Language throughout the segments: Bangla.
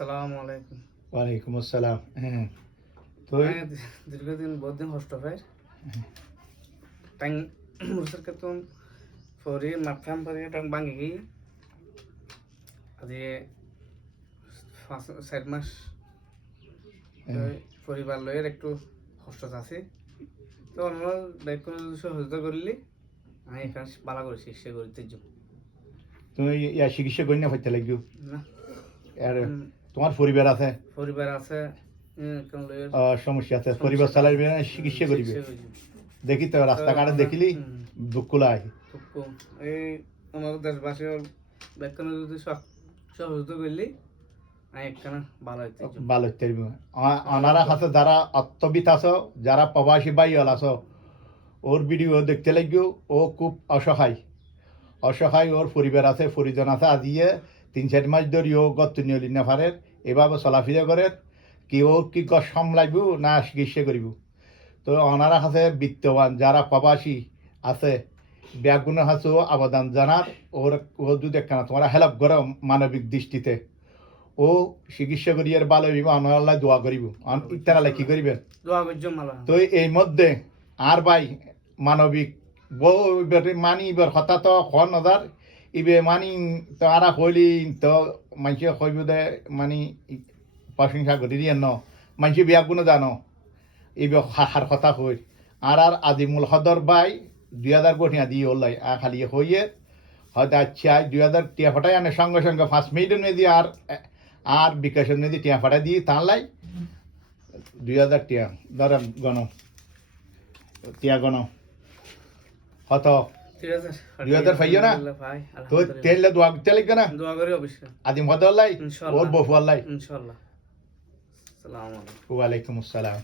আসসালামু আলাইকুম। ওয়ালাইকুম আসসালাম। হ্যাঁ, তো দীর্ঘদিন বহুদিন কষ্ট পাই টাইম মুসের কেতন ফরি মাথাম ফরি টাং বাঙ্গি গই আজি 4 মাস পরিবার লয়ের একটু কষ্ট আছে তো আমরা ব্যাক করে সহযোগিতা করলি আমি এখানে ভালো করে চিকিৎসা করতে যাই তুমি ইয়া চিকিৎসা করি না হইতে লাগবে না আর তোমার পরিবার আছে কোন লয়ের সমস্যা আছে পরিবার চালাইবে না চিকিৎসা করিবে দেখি তো রাস্তাঘাটে দেখিলি দুঃখলাই এই আমার দেশবাসী ব্যাক করে যদি সহযোগিতা করলি আমি এখানে ভালো হইতে ভালো হইতে ওনারা কাছে যারা আত্মবিত আছো যারা প্রবাসী ভাই হল আছো ওর ভিডিও দেখতে লাগবে ও খুব অসহায় ওর পরিবার আছে পরিজন আছে আজিয়ে 3-4 মাস ধরে ও গত নিয়লি নেফারের এভাবে চলাফিরা করে কি ও কি সামলাইব না চিকিৎসা করিব তো ওনারা কাছে বিত্তবান যারা প্রবাসী আছে ব্যাগুনের কাছেও আবেদন জানার ওর ও যদি একখানা তোমরা হেল্প করো মানবিক দৃষ্টিতে ও চিকিৎসা করি আর ভালো হইব আল্লাহ দোয়া করিব ইত্যাদি কি করিবেন তো এই মধ্যে আর ভাই মানবিক বউ মানি এবার হঠাৎ খন নজার ইবে মানি তো আর হইলি তো মানুষে কইব দে মানি প্রশংসা করি দিয়ে ন মানুষে বিয়া কোনো জানো ইবে হার কথা হই আর আজিমুল হদর ভাই 2000 বটিয়া দিয়ে ওলাই খালি হইয়ে হয়তো আচ্ছা 2000 টিয়া ফটাই আনে সঙ্গে সঙ্গে 5 মিনিটের মেয়ে দিয়ে আর বিকাশের মেয়ে দিয়ে টিয়া ফটাই দিয়ে তানলাই 2000 টিয়া ধরেন গণ টিয়া গণ হত 2000 পাইও না তো তেল দোয়া তেল না দোয়া করি অবশ্যই আদিম হদলাই ইনশাআল্লাহ ওর বফু আল্লাহ ইনশাআল্লাহ আসসালামু আলাইকুম ওয়ালাইকুম আসসালাম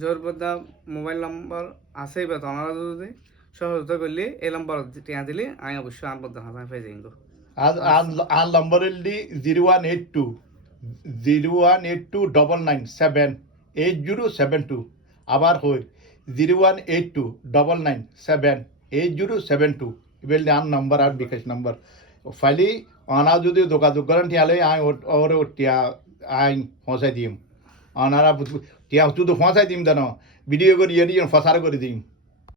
জোরবদ্দা মোবাইল নাম্বার আছে বা তোমরা যদি সহযোগিতা করলে এই নাম্বার টিয়া দিলে আমি অবশ্যই আর বদ্দা হাজার পেয়ে যাই আর নম্বর এলডি 018299978072 আবার হই 018299978072 ইবেল আন নাম্বার আর বিকাশ নাম্বার ফাইলি আনা যদি যোগাযোগ করেন টিয়ালে আই ওর টিয়া আই পৌঁছাই দিম আনারা টিয়া শুধু পৌঁছাই দিম জানো ভিডিও করি ফসার করে দিম